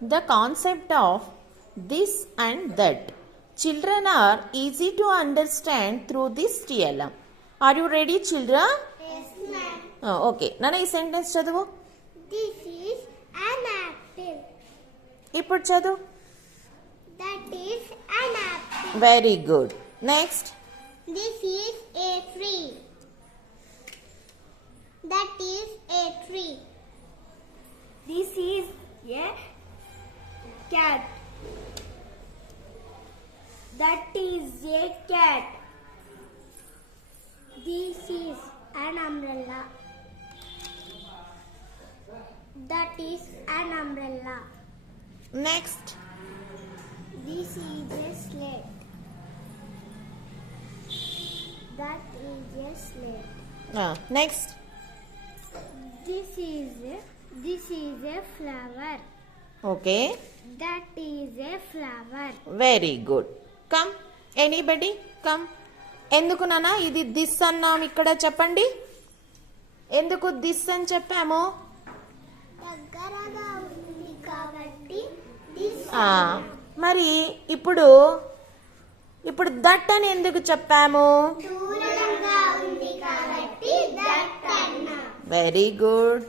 the concept of this and that. Children are easy to understand through this TLM. Are you ready, children? Yes, ma'am. Okay. Nana ee sentence chadavu. This is an apple. Ippudu chadavu. That is an apple. Very good. Next. This is a tree. That is a tree. This is a cat. That is a cat. This is an umbrella. That is an umbrella. Next. This is a slate. That is a slate. Next. This is a flower. Okay. That is a flower. Very good. Come. Anybody? Come. ఎందుకు నాన్న ఇది this అన్నాం ఇక్కడ చెప్పండి. ఎందుకు this అని చెప్పాము? దగ్గరగా ఉంది కాబట్టి this. మరి ఇప్పుడు దట్ అని ఎందుకు చెప్పాము? దూరంగా ఉంది కాబట్టి that అన్నా. Very good.